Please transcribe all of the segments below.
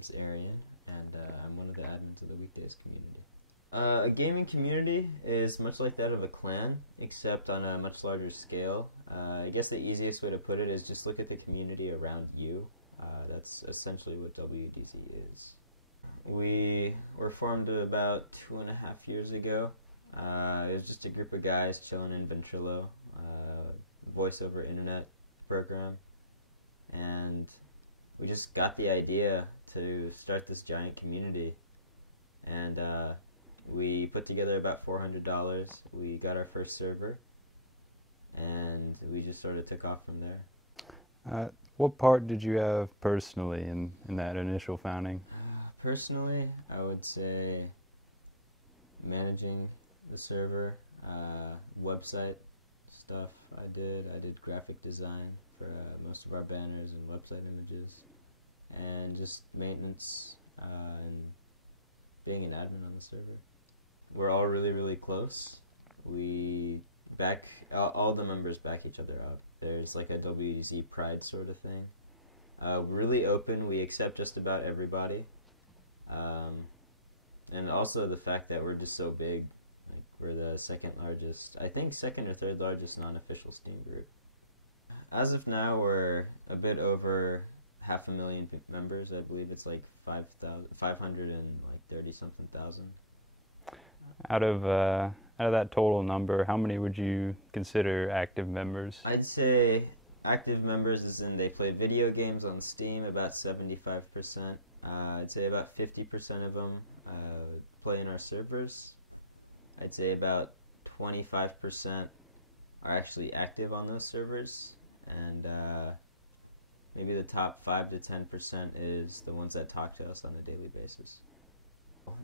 name's Arian, and I'm one of the admins of the Weekdayz Community. A gaming community is much like that of a clan, except on a much larger scale. I guess the easiest way to put it is just look at the community around you. That's essentially what WDZ is. We were formed about 2.5 years ago. It was just a group of guys chilling in Ventrilo, voice over internet program, and we just got the idea to start this giant community, and we put together about $400. We got our first server, and we just sort of took off from there. What part did you have personally in that initial founding? Personally, I would say managing the server, website stuff I did graphic design for most of our banners and website images, and just maintenance and being an admin on the server. We're all really close. We back all the members back each other up. There's like a WDZ pride sort of thing. Really open. We accept just about everybody. And also the fact that we're just so big. Like, we're the second largest, I think second or third largest non-official Steam group. As of now, we're a bit over 500,000 members. I believe it's like 530 something thousand. Out of that total number, how many would you consider active members? I'd say active members as in they play video games on Steam, about 75%. I'd say about 50% of them play in our servers. I'd say about 25% are actually active on those servers, and maybe the top 5 to 10% is the ones that talk to us on a daily basis.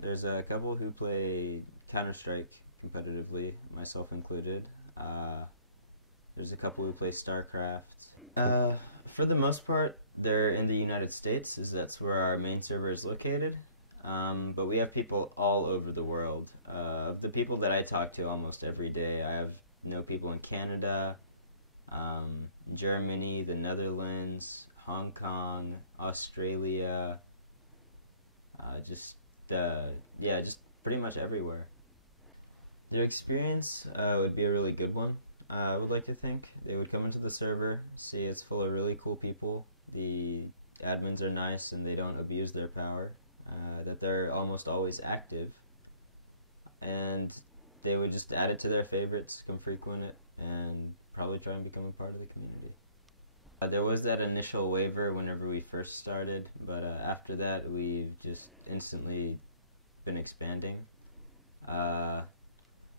There's a couple who play Counter-Strike competitively, myself included. There's a couple who play StarCraft. For the most part, they're in the United States, as that's where our main server is located. But we have people all over the world. Of the people that I talk to almost every day, I know people in Canada, Germany, the Netherlands, Hong Kong, Australia, just pretty much everywhere. Their experience would be a really good one, I would like to think. They would come into the server, see it's full of really cool people, the admins are nice and they don't abuse their power, that they're almost always active, and they would just add it to their favorites, come frequent it, and probably try and become a part of the community. There was that initial waiver whenever we first started, but after that we've just instantly been expanding.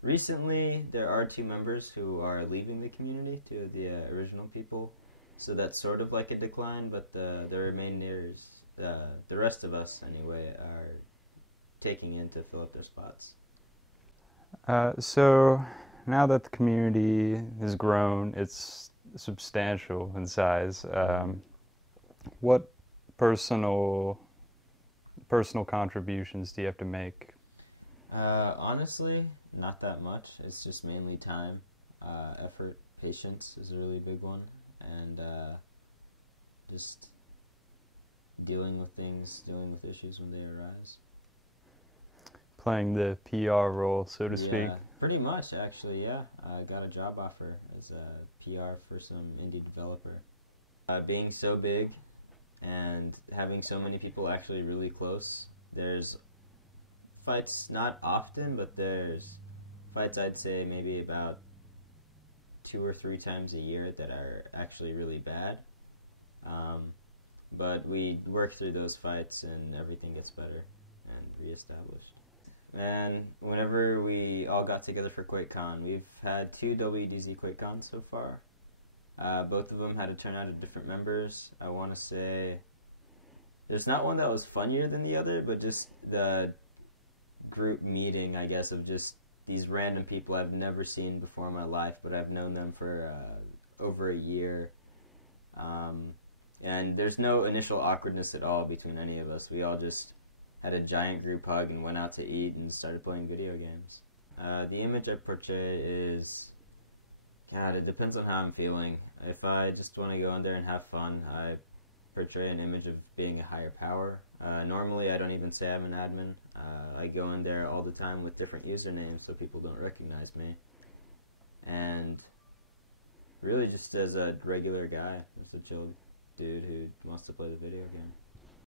Recently, there are 2 members who are leaving the community, 2 of the original people, so that's sort of like a decline, but the remainers, the rest of us anyway, are taking in to fill up their spots. So now that the community has grown, it's substantial in size. What personal contributions do you have to make? Honestly, not that much. It's just mainly time, effort, patience is a really big one, and just dealing with issues when they arise. Playing the PR role, so to speak? Pretty much, actually, yeah. I got a job offer as a PR for some indie developer. Being so big and having so many people actually really close, there's fights, not often, but there's fights I'd say maybe about 2 or 3 times a year that are actually really bad. But we work through those fights and everything gets better and reestablished. And whenever we all got together for QuakeCon, we've had 2 WDZ QuakeCons so far. Both of them had a turnout of different members. I want to say there's not one that was funnier than the other, but just the group meeting, I guess, of just these random people I've never seen before in my life, but I've known them for over a year. And there's no initial awkwardness at all between any of us. We all just had a giant group hug and went out to eat and started playing video games. The image I portray is, God, it depends on how I'm feeling. If I just want to go in there and have fun, I portray an image of being a higher power. Normally, I don't even say I'm an admin. I go in there all the time with different usernames so people don't recognize me. And really just as a regular guy, just a chill dude who wants to play the video game.